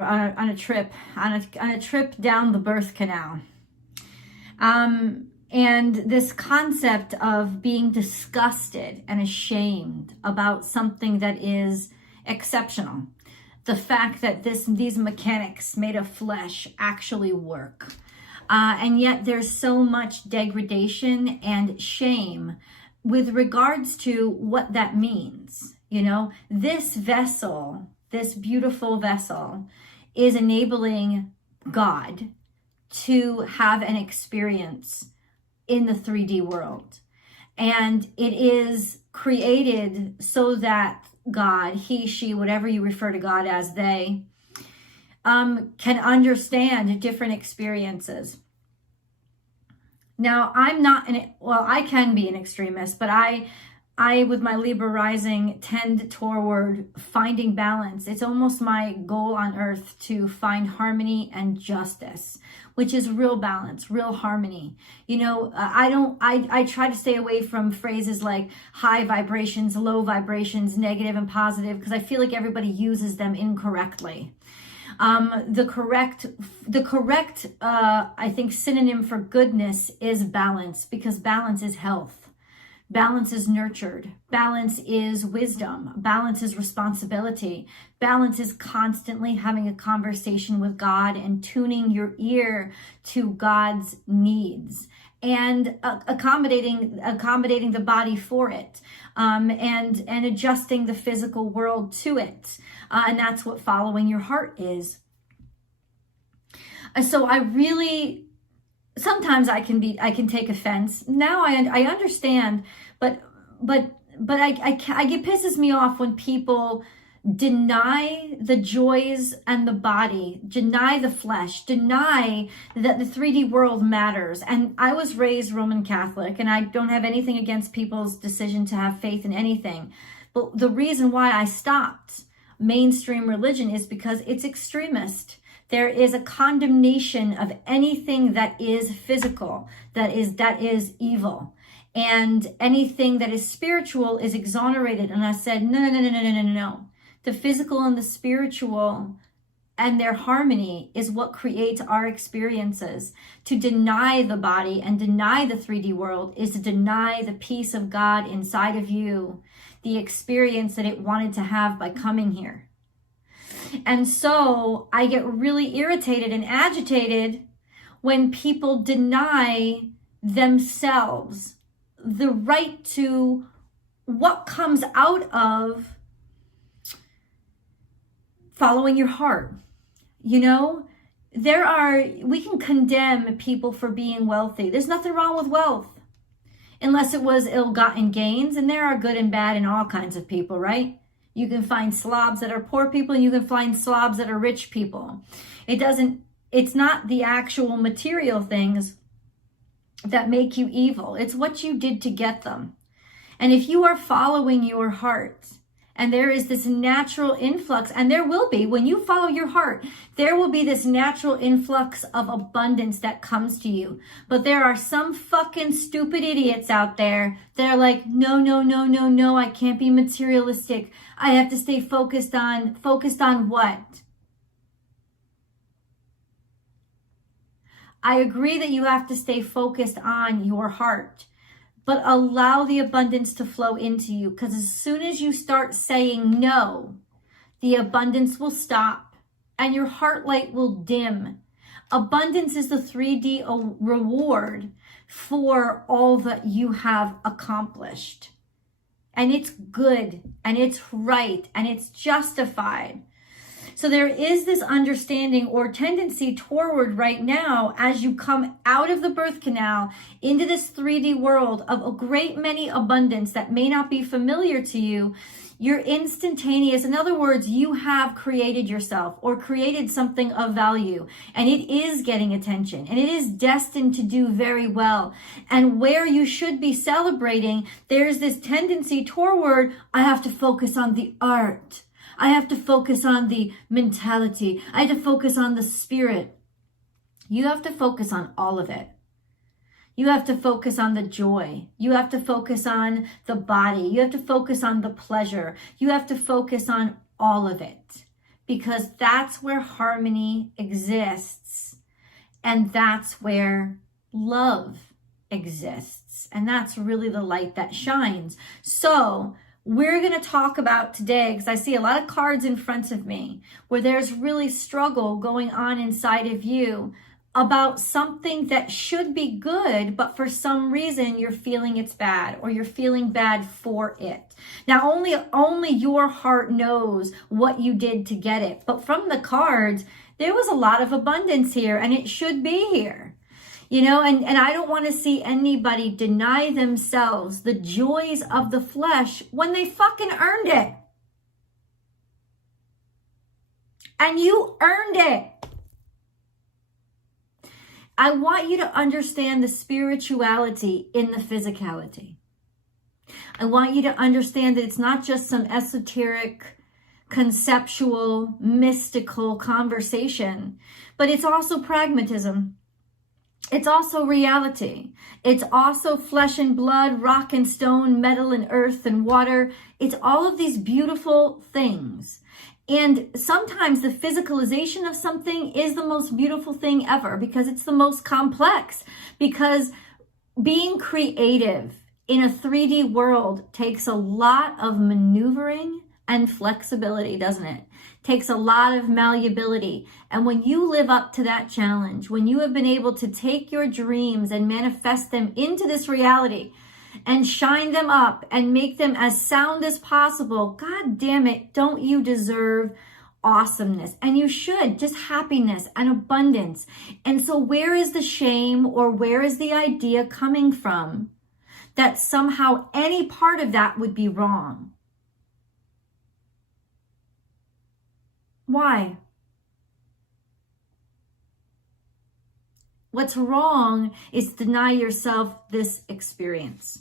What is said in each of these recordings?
on a trip down the birth canal. And this concept of being disgusted and ashamed about something that is exceptional. The fact that these mechanics made of flesh actually work. And yet there's so much degradation and shame with regards to what that means. You know, this vessel, this beautiful vessel, is enabling God to have an experience in the 3D world. And it is created so that God, he, she, whatever you refer to God as, they, can understand different experiences. Now, I can be an extremist, but I, with my Libra rising, tend toward finding balance. It's almost my goal on earth to find harmony and justice, which is real balance, real harmony. You know, I try to stay away from phrases like high vibrations, low vibrations, negative and positive, because I feel like everybody uses them incorrectly. The correct, I think, synonym for goodness is balance, because balance is health. Balance is nurtured. Balance is wisdom. Balance is responsibility. Balance is constantly having a conversation with God and tuning your ear to God's needs and accommodating the body for it, and adjusting the physical world to it. And that's what following your heart is. So I really, sometimes I can take offense. Now I understand, but it pisses me off when people deny the joys and the body, deny the flesh, deny that the 3D world matters. And I was raised Roman Catholic, and I don't have anything against people's decision to have faith in anything. But the reason why I stopped mainstream religion is because it's extremist. There is a condemnation of anything that is physical, that is evil. And anything that is spiritual is exonerated. And I said, no. The physical and the spiritual and their harmony is what creates our experiences. To deny the body and deny the 3D world is to deny the peace of God inside of you, the experience that it wanted to have by coming here. And so I get really irritated and agitated when people deny themselves the right to what comes out of following your heart. You know, we can condemn people for being wealthy. There's nothing wrong with wealth, unless it was ill-gotten gains, and there are good and bad in all kinds of people, right? You can find slobs that are poor people, and you can find slobs that are rich people. It's not the actual material things that make you evil. It's what you did to get them. And if you are following your heart, and there is this natural influx, and there will be, when you follow your heart, there will be this natural influx of abundance that comes to you. But there are some fucking stupid idiots out there that are like, no, I can't be materialistic. I have to stay focused on what? I agree that you have to stay focused on your heart, but allow the abundance to flow into you, because as soon as you start saying no, the abundance will stop and your heart light will dim. Abundance is the 3D reward for all that you have accomplished. And it's good, and it's right, and it's justified. So there is this understanding or tendency toward right now, as you come out of the birth canal into this 3D world of a great many abundance that may not be familiar to you, you're instantaneous. In other words, you have created yourself or created something of value, and it is getting attention, and it is destined to do very well. And where you should be celebrating, there's this tendency toward, I have to focus on the art. I have to focus on the mentality. I have to focus on the spirit. You have to focus on all of it. You have to focus on the joy. You have to focus on the body. You have to focus on the pleasure. You have to focus on all of it. because that's where harmony exists. And that's where love exists. And that's really the light that shines. So we're going to talk about today, because I see a lot of cards in front of me where there's really struggle going on inside of you about something that should be good, but for some reason you're feeling it's bad, or you're feeling bad for it. Now, only your heart knows what you did to get it. But from the cards, there was a lot of abundance here, and it should be here. You know, and I don't want to see anybody deny themselves the joys of the flesh when they fucking earned it. And you earned it. I want you to understand the spirituality in the physicality. I want you to understand that it's not just some esoteric, conceptual, mystical conversation, but it's also pragmatism. It's also reality. It's also flesh and blood, rock and stone, metal and earth and water. It's all of these beautiful things. And sometimes the physicalization of something is the most beautiful thing ever, because it's the most complex. Because being creative in a 3D world takes a lot of maneuvering and flexibility, doesn't it? Takes a lot of malleability. And when you live up to that challenge, when you have been able to take your dreams and manifest them into this reality and shine them up and make them as sound as possible, God damn it, don't you deserve awesomeness? And you should, just happiness and abundance. And so where is the shame, or where is the idea coming from that somehow any part of that would be wrong? Why? What's wrong is deny yourself this experience.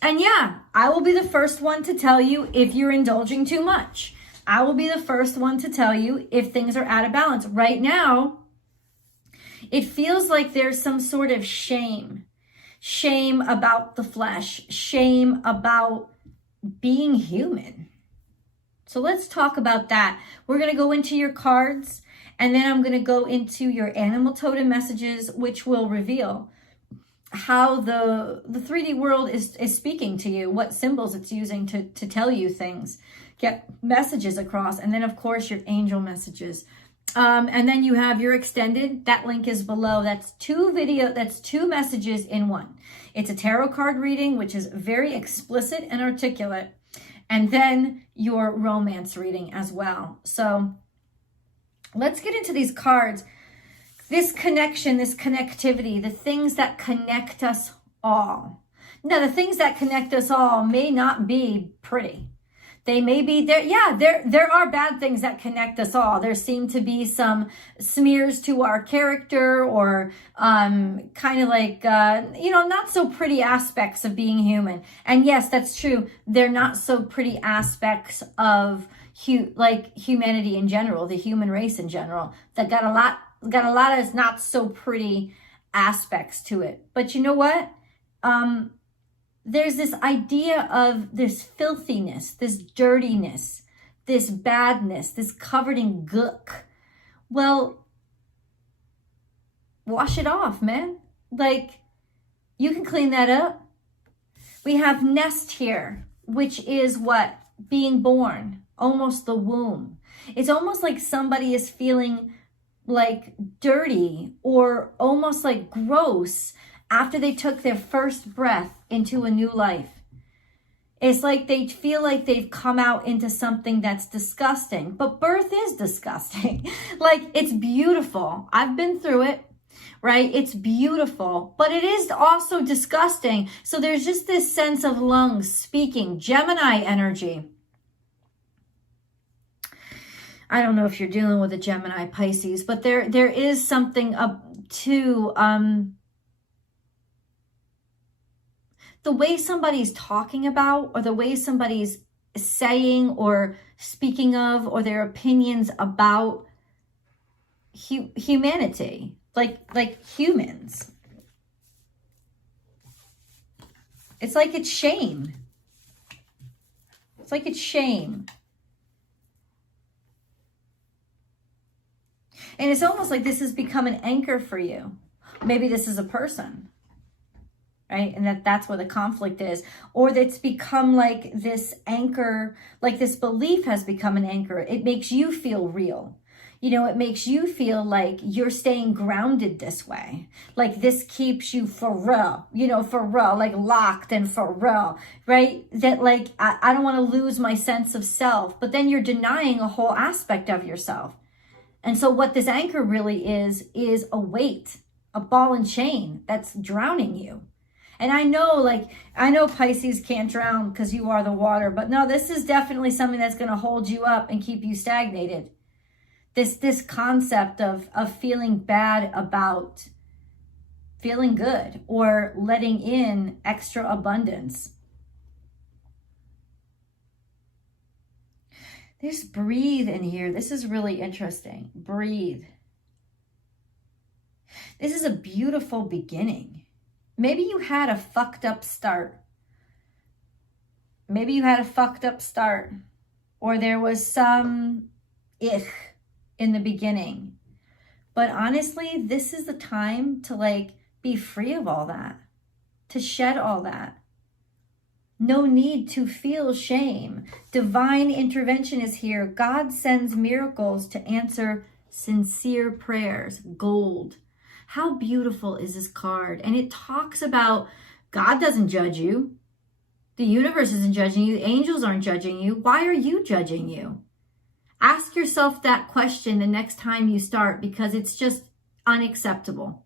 And yeah, I will be the first one to tell you if you're indulging too much. I will be the first one to tell you if things are out of balance. Right now, it feels like there's some sort of shame. Shame about the flesh. Shame about being human. So let's talk about that. We're going to go into your cards, and then I'm going to go into your animal totem messages, which will reveal how the 3D world is speaking to you, what symbols it's using to tell you things, get messages across, and then of course your angel messages. And then you have your extended, that link is below. That's two messages in one. It's a tarot card reading, which is very explicit and articulate. And then your romance reading as well. So let's get into these cards. This connection, this connectivity, the things that connect us all. Now, the things that connect us all may not be pretty. They may be there. Yeah, there are bad things that connect us all. There seem to be some smears to our character, or kind of like, not so pretty aspects of being human. And yes, that's true. They're not so pretty aspects of humanity in general, the human race in general, that got a lot of not so pretty aspects to it. But you know what? There's this idea of this filthiness, this dirtiness, this badness, this covered in gook. Well, wash it off, man. Like, you can clean that up. We have nest here, which is what? Being born, almost the womb. It's almost like somebody is feeling like dirty or almost like gross after they took their first breath into a new life. It's like they feel like they've come out into something that's disgusting. But birth is disgusting. Like, it's beautiful. I've been through it, right? It's beautiful, but it is also disgusting. So there's just this sense of lungs speaking, Gemini energy. I don't know if you're dealing with a Gemini, Pisces, but there is something up to the way somebody's talking about, or the way somebody's saying or speaking of, or their opinions about humanity, like humans. It's like it's shame. It's like it's shame. And it's almost like this has become an anchor for you. Maybe this is a person, right? And that's where the conflict is. Or that's become like this anchor, like this belief has become an anchor. It makes you feel real. You know, it makes you feel like you're staying grounded this way. Like this keeps you for real, you know, for real, like locked and for real, right? That like, I don't want to lose my sense of self, but then you're denying a whole aspect of yourself. And so what this anchor really is a weight, a ball and chain that's drowning you. And I know Pisces can't drown because you are the water, but no, this is definitely something that's going to hold you up and keep you stagnated. This concept of feeling bad about feeling good or letting in extra abundance. Just breathe in here. This is really interesting. Breathe. This is a beautiful beginning. Maybe you had a fucked up start. Maybe you had a fucked up start. Or there was some in the beginning. But honestly, this is the time to like be free of all that. To shed all that. No need to feel shame. Divine intervention is here. God sends miracles to answer sincere prayers. Gold. How beautiful is this card? And it talks about God doesn't judge you. The universe isn't judging you. Angels aren't judging you. Why are you judging you? Ask yourself that question the next time you start, because it's just unacceptable.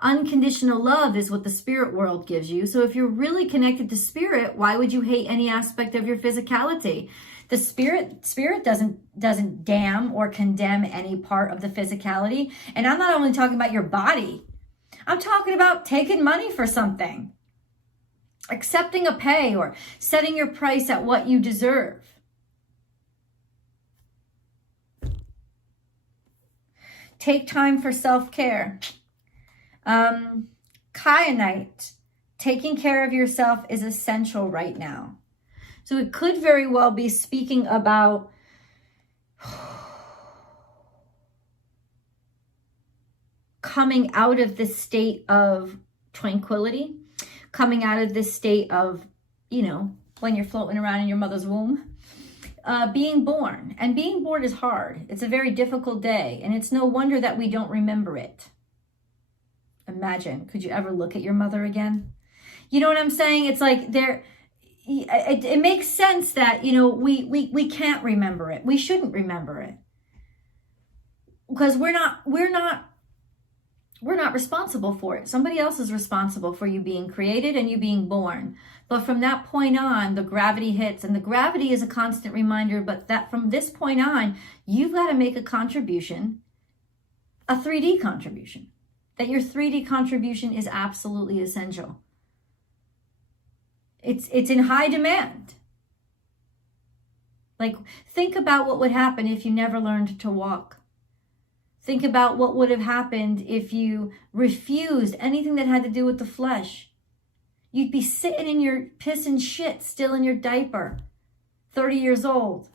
Unconditional love is what the spirit world gives you. So if you're really connected to spirit, why would you hate any aspect of your physicality? The spirit doesn't damn or condemn any part of the physicality. And I'm not only talking about your body. I'm talking about taking money for something. Accepting a pay or setting your price at what you deserve. Take time for self-care. Kyanite, taking care of yourself is essential right now. So it could very well be speaking about coming out of this state of tranquility, coming out of this state of, you know, when you're floating around in your mother's womb. Being born. And being born is hard. It's a very difficult day. And it's no wonder that we don't remember it. Imagine, could you ever look at your mother again? You know what I'm saying? It's like it makes sense that, you know, we can't remember it. We shouldn't remember it. Because we're not responsible for it. Somebody else is responsible for you being created and you being born. But from that point on, the gravity hits, and the gravity is a constant reminder, but that from this point on, you've got to make a contribution, a 3D contribution, that your 3D contribution is absolutely essential. It's in high demand. Like, think about what would happen if you never learned to walk. Think about what would have happened if you refused anything that had to do with the flesh. You'd be sitting in your piss and shit, still in your diaper, 30 years old.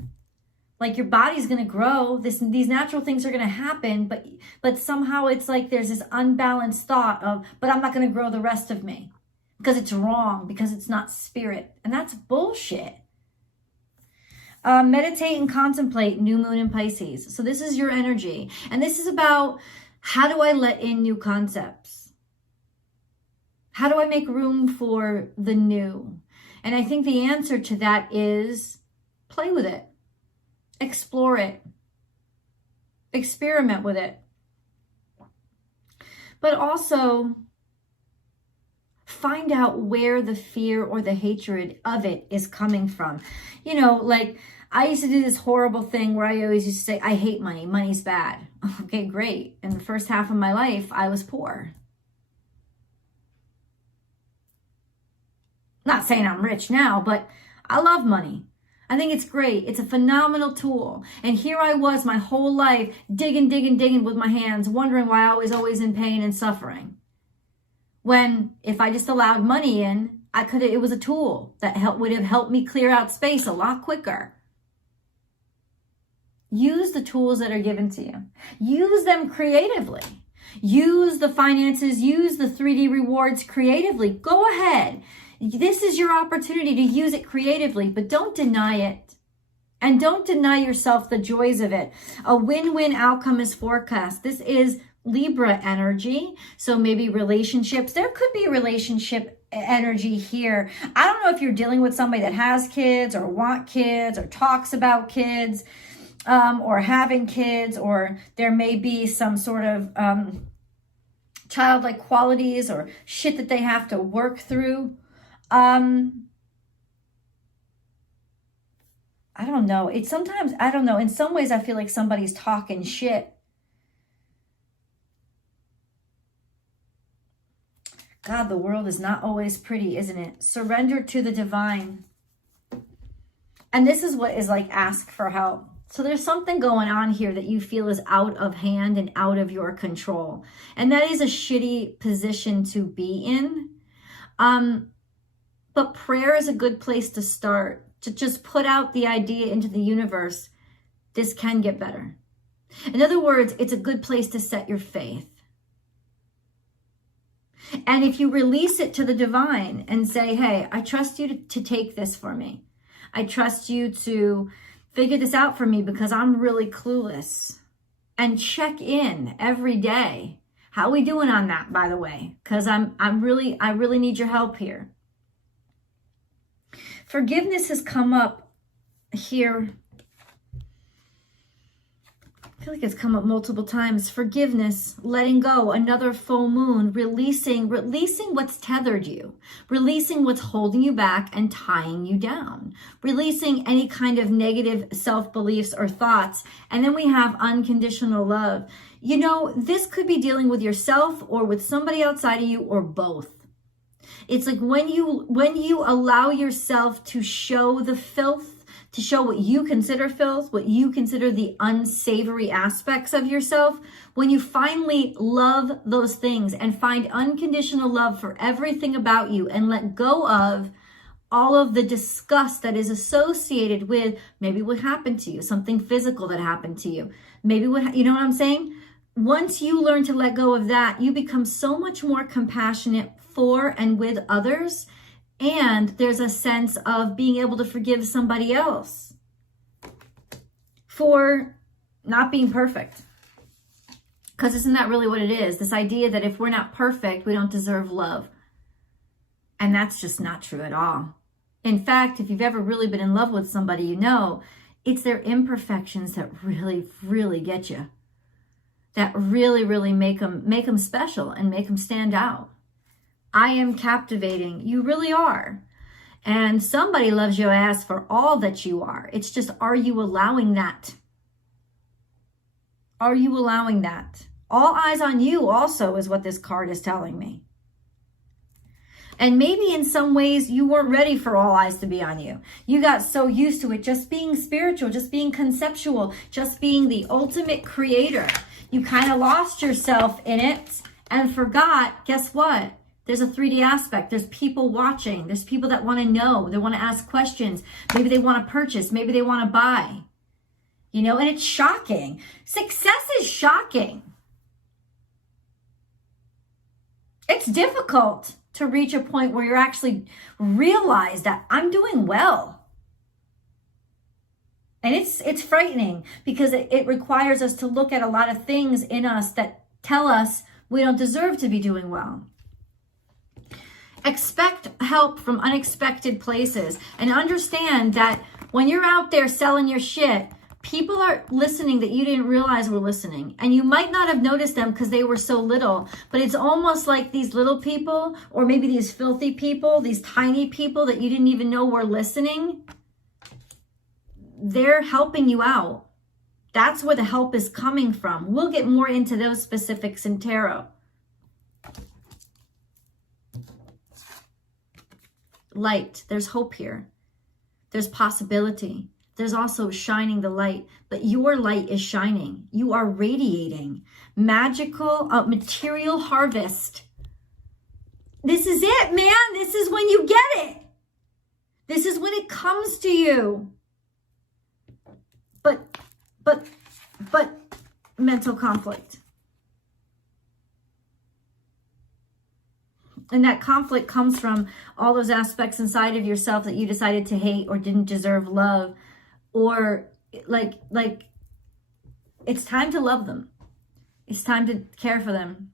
Like, your body's going to grow. These natural things are going to happen, but somehow it's like there's this unbalanced thought of, but I'm not going to grow the rest of me because it's wrong, because it's not spirit. And that's bullshit. Meditate and contemplate, new moon in Pisces. So this is your energy. And this is about, how do I let in new concepts? How do I make room for the new? And I think the answer to that is play with it. Explore it. Experiment with it. But also find out where the fear or the hatred of it is coming from. You know, like, I used to do this horrible thing where I always used to say, I hate money. Money's bad. Okay, great. In the first half of my life, I was poor. Not saying I'm rich now, but I love money. I think it's great. It's a phenomenal tool. And here I was my whole life digging with my hands, wondering why I was always in pain and suffering. When if I just allowed money in, it was a tool that would have helped me clear out space a lot quicker. Use the tools that are given to you. Use them creatively. Use the finances, use the 3D rewards creatively. Go ahead. This is your opportunity to use it creatively, but don't deny it. And don't deny yourself the joys of it. A win-win outcome is forecast. This is Libra energy. So maybe relationships. There could be relationship energy here. I don't know if you're dealing with somebody that has kids or want kids or talks about kids. Or having kids, or there may be some sort of childlike qualities or shit that they have to work through. I don't know. It's sometimes, I don't know. In some ways, I feel like somebody's talking shit. God, the world is not always pretty, isn't it? Surrender to the divine. And this is what is like, ask for help. So there's something going on here that you feel is out of hand and out of your control. And that is a shitty position to be in. But prayer is a good place to start, to just put out the idea into the universe. This can get better. In other words, it's a good place to set your faith. And if you release it to the divine and say, hey, I trust you to take this for me. I trust you to figure this out for me because I'm really clueless. And check in every day. How are we doing on that, by the way? Because I really need your help here. Forgiveness has come up here. I feel like it's come up multiple times. Forgiveness, letting go, another full moon, releasing what's tethered you, releasing what's holding you back and tying you down, releasing any kind of negative self-beliefs or thoughts. And then we have unconditional love. You know, this could be dealing with yourself or with somebody outside of you or both. It's like when you allow yourself to show the filth, to show what you consider filth, what you consider the unsavory aspects of yourself, when you finally love those things and find unconditional love for everything about you and let go of all of the disgust that is associated with maybe what happened to you, something physical that happened to you, maybe what, you know what I'm saying? Once you learn to let go of that, you become so much more compassionate for and with others. And there's a sense of being able to forgive somebody else for not being perfect. Because isn't that really what it is? This idea that if we're not perfect, we don't deserve love. And that's just not true at all. In fact, if you've ever really been in love with somebody, you know, it's their imperfections that really, really get you. That really, really make them special and make them stand out. I am captivating. You really are. And somebody loves your ass for all that you are. It's just, are you allowing that? Are you allowing that? All eyes on you also is what this card is telling me. And maybe in some ways you weren't ready for all eyes to be on you. You got so used to it just being spiritual, just being conceptual, just being the ultimate creator. You kind of lost yourself in it and forgot, guess what? There's a 3D aspect. There's people watching. There's people that want to know. They want to ask questions. Maybe they want to purchase. Maybe they want to buy. You know, and it's shocking. Success is shocking. It's difficult to reach a point where you actually realize that I'm doing well. And it's frightening because it requires us to look at a lot of things in us that tell us we don't deserve to be doing well. Expect help from unexpected places and understand that when you're out there selling your shit, people are listening that you didn't realize were listening. And you might not have noticed them because they were so little, but it's almost like these little people, or maybe these filthy people, these tiny people that you didn't even know were listening. They're helping you out. That's where the help is coming from. We'll get more into those specifics in tarot. Light. There's hope here. There's possibility. There's also shining the light. But your light is shining. You are radiating. Magical material harvest. This is it, man. This is when you get it. This is when it comes to you. but mental conflict. And that conflict comes from all those aspects inside of yourself that you decided to hate or didn't deserve love, or like it's time to love them. It's time to care for them.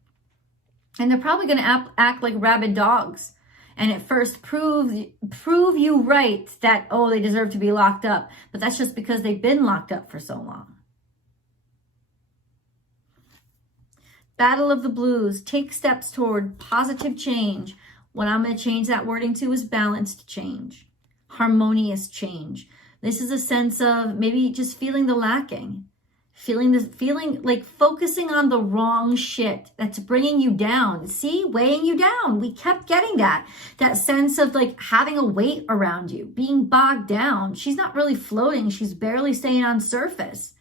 And they're probably going to act like rabid dogs. And at first prove you right that, oh, they deserve to be locked up. But that's just because they've been locked up for so long. Battle of the Blues. Take steps toward positive change. What I'm going to change that wording to is balanced change. Harmonious change. This is a sense of maybe just feeling the lacking. Feeling like focusing on the wrong shit that's bringing you down. See, weighing you down. We kept getting that sense of like having a weight around you, being bogged down. She's not really floating. She's barely staying on surface.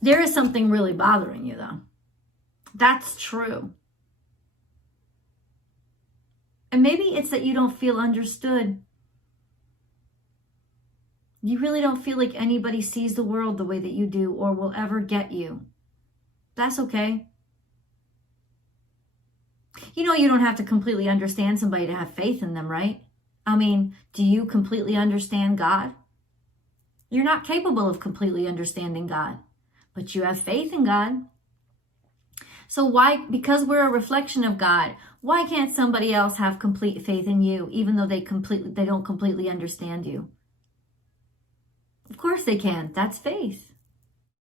There is something really bothering you though. That's true. And maybe it's that you don't feel understood. You really don't feel like anybody sees the world the way that you do or will ever get you. That's okay. You know, you don't have to completely understand somebody to have faith in them, right? I mean, do you completely understand God? You're not capable of completely understanding God, but you have faith in God. So why, because we're a reflection of God, why can't somebody else have complete faith in you, even though they don't completely understand you? Of course they can. That's faith.